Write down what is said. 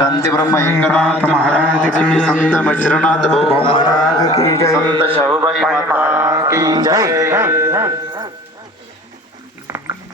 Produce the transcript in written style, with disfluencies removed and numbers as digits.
शांती ब्रह्म एकनाथ महाराज की, संत मच्छरनाथ महाराज की जय, संत शाहूबाई माता की जय।